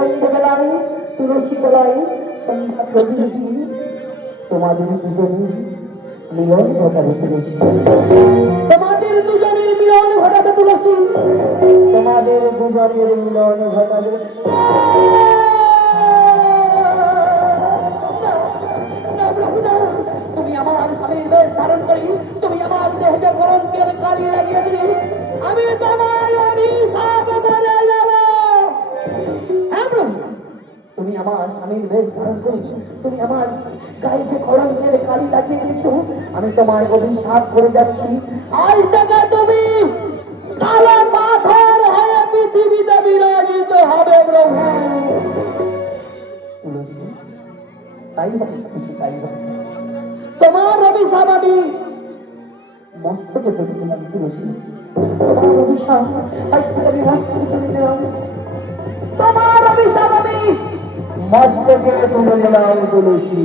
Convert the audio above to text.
সন্ধ্যাবেলায় তুলসী তলায় সন্ধ্যা প্রতিনিধি তোমাদের দুজনের মিলন ঘটাবে তুলসী। তোমাদের দুজনের মিলন ঘটাবে তুলসী। তোমাদের দুজনের মিলন ঘটাবে। তুমি আমার স্বামীর বেশ ধারণ করি, তুমি আমার দেহকে কলঙ্কের কালি লাগিয়ে দিলে আমি তোমার অভিশাপ করে যাব। হ্যাঁ প্রভু, তুমি আমার স্বামীর বেশ ধারণ করি, তুমি আমার গায়ে যে কলঙ্কের কালি লাগিয়ে দিয়েছ, আমি তোমার অভিশাপ করে যাচ্ছি। আজ থেকে তুমি কালো পাথর হয়ে পৃথিবীতে বিরাজিত হবে প্রভু। তাই হবে খুশি, তাই হবে। তোমার অভিশাপ আমি মস্তকে তুলে দিলাম তুলসী। তোমার অভিশাপ আজ থেকে আমি মস্তকে তুলে দিলাম। তোমার অভিশাপ আমি মস্তকে তুলে দিলাম তুলসী।